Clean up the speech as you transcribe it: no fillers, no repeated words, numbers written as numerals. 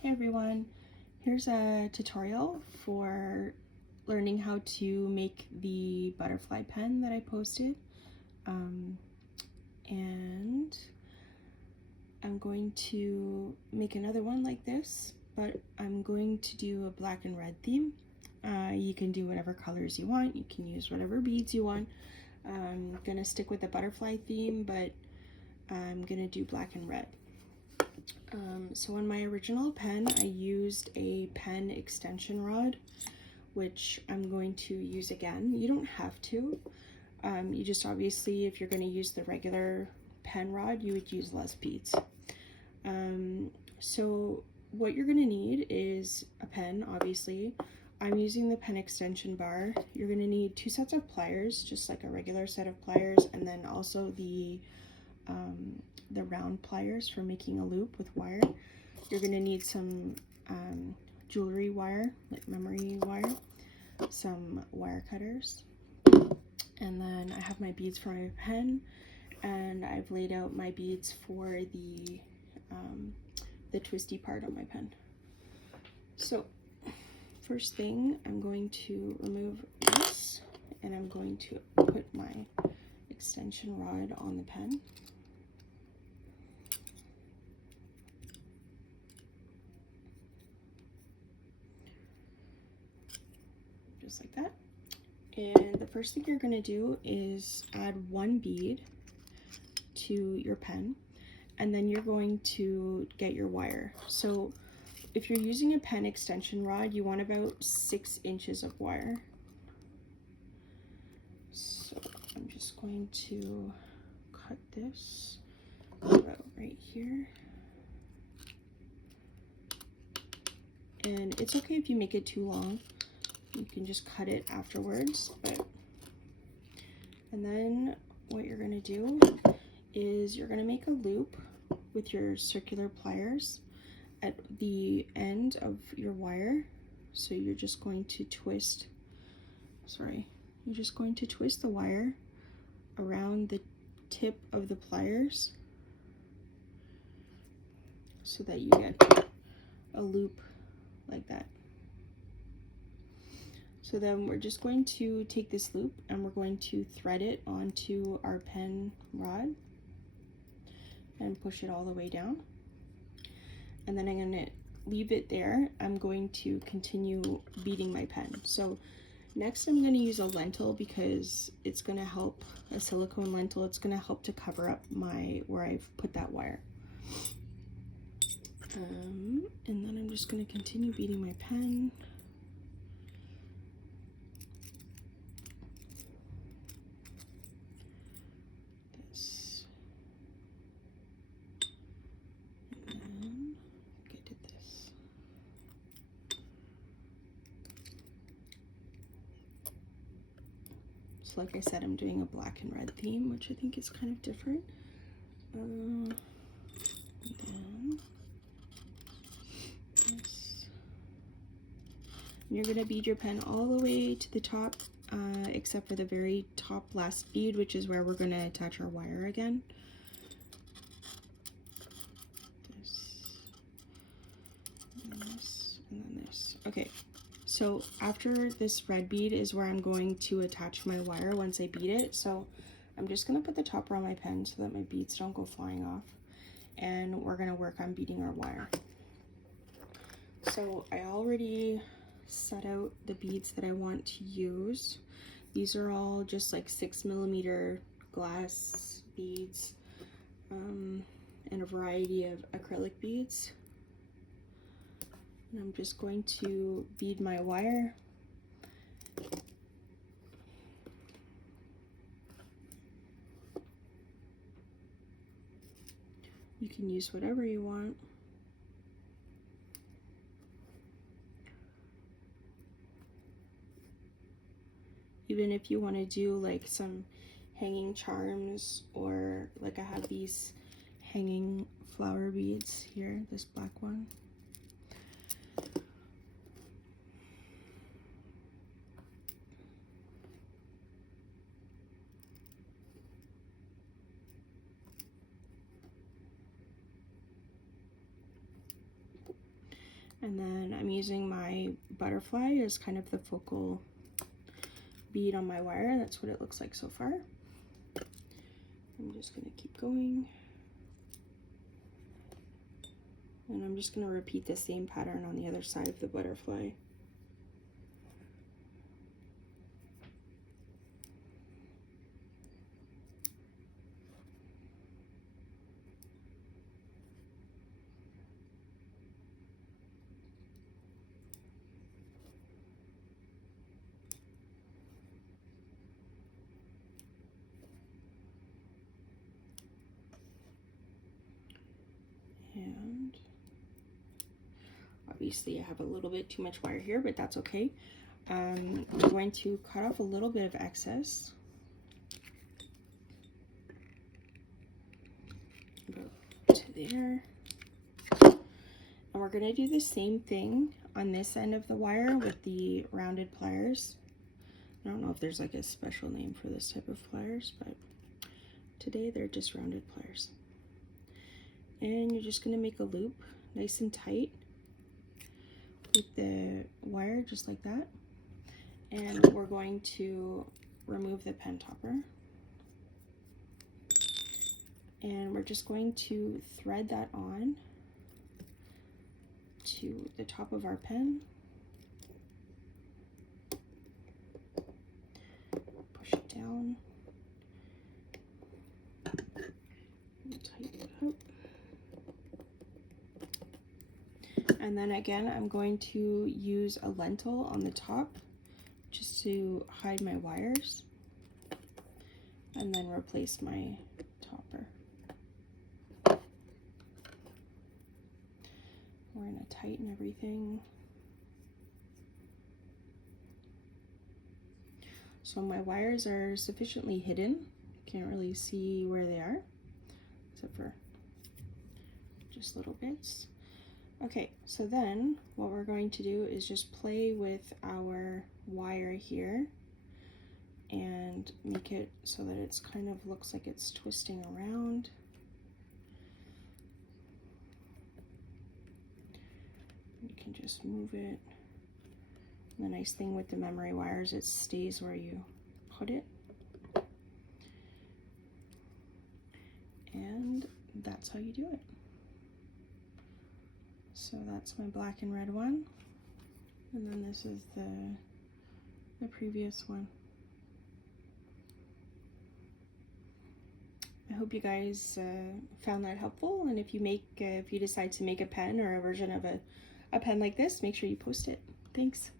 Hey everyone, here's a tutorial for learning how to make the butterfly pen that I posted. And I'm going to make another one like this, but I'm going to do a black and red theme. You can do whatever colors you want, you can use whatever beads you want. I'm gonna stick with the butterfly theme, but I'm gonna do black and red. So on my original pen, I used a pen extension rod, which I'm going to use again. You don't have to. You just obviously, if you're going to use the regular pen rod, you would use less beads. So what you're going to need is a pen, obviously. I'm using the pen extension bar. You're going to need 2 sets of pliers, just like a regular set of pliers, and then also the round pliers for making a loop with wire. You're going to need some jewelry wire, like memory wire, some wire cutters, and then I have my beads for my pen, and I've laid out my beads for the twisty part on my pen. So first thing, I'm going to remove this, and I'm going to put my extension rod on the pen. Just like that. And the first thing you're going to do is add 1 bead to your pen, and then you're going to get your wire. So if you're using a pen extension rod, you want about 6 inches of wire. So I'm just going to cut this about right here. And it's okay if you make it too long. You can just cut it afterwards. And then what you're going to do is you're going to make a loop with your circular pliers at the end of your wire. So you're just going to twist, you're just going to twist the wire around the tip of the pliers so that you get a loop like that. So then we're just going to take this loop and we're going to thread it onto our pen rod and push it all the way down. And then I'm going to leave it there. I'm going to continue beading my pen. So next I'm going to use a lentil because it's going to help, a silicone lentil, it's going to help to cover up where I've put that wire. And then I'm just going to continue beading my pen. So like I said, I'm doing a black and red theme, which I think is kind of different. Then this. And you're gonna bead your pen all the way to the top, except for the very top last bead, which is where we're gonna attach our wire again. This, and then this. Okay. So after this red bead is where I'm going to attach my wire once I bead it. So I'm just going to put the topper on my pen so that my beads don't go flying off. And we're going to work on beading our wire. So I already set out the beads that I want to use. These are all just like 6mm glass beads and a variety of acrylic beads. And I'm just going to bead my wire. You can use whatever you want. Even if you want to do like some hanging charms, or like I have these hanging flower beads here, this black one. And then I'm using my butterfly as kind of the focal bead on my wire. That's what it looks like so far. I'm just going to keep going. And I'm just going to repeat the same pattern on the other side of the butterfly. And obviously I have a little bit too much wire here, but that's okay. I'm going to cut off a little bit of excess. About to there. And we're going to do the same thing on this end of the wire with the rounded pliers. I don't know if there's like a special name for this type of pliers, but today they're just rounded pliers. And you're just going to make a loop nice and tight with the wire, just like that. And we're going to remove the pen topper. And we're just going to thread that on to the top of our pen. Push it down. And tighten it up. And then again, I'm going to use a lentil on the top just to hide my wires, and then replace my topper. We're going to tighten everything. So my wires are sufficiently hidden. Can't really see where they are, except for just little bits. Okay, so then what we're going to do is just play with our wire here and make it so that it's kind of looks like it's twisting around. You can just move it. And the nice thing with the memory wires, it stays where you put it. And that's how you do it. So that's my black and red one, and then this is the previous one. I hope you guys found that helpful, and if you decide to make a pen or a version of a pen like this, make sure you post it. Thanks.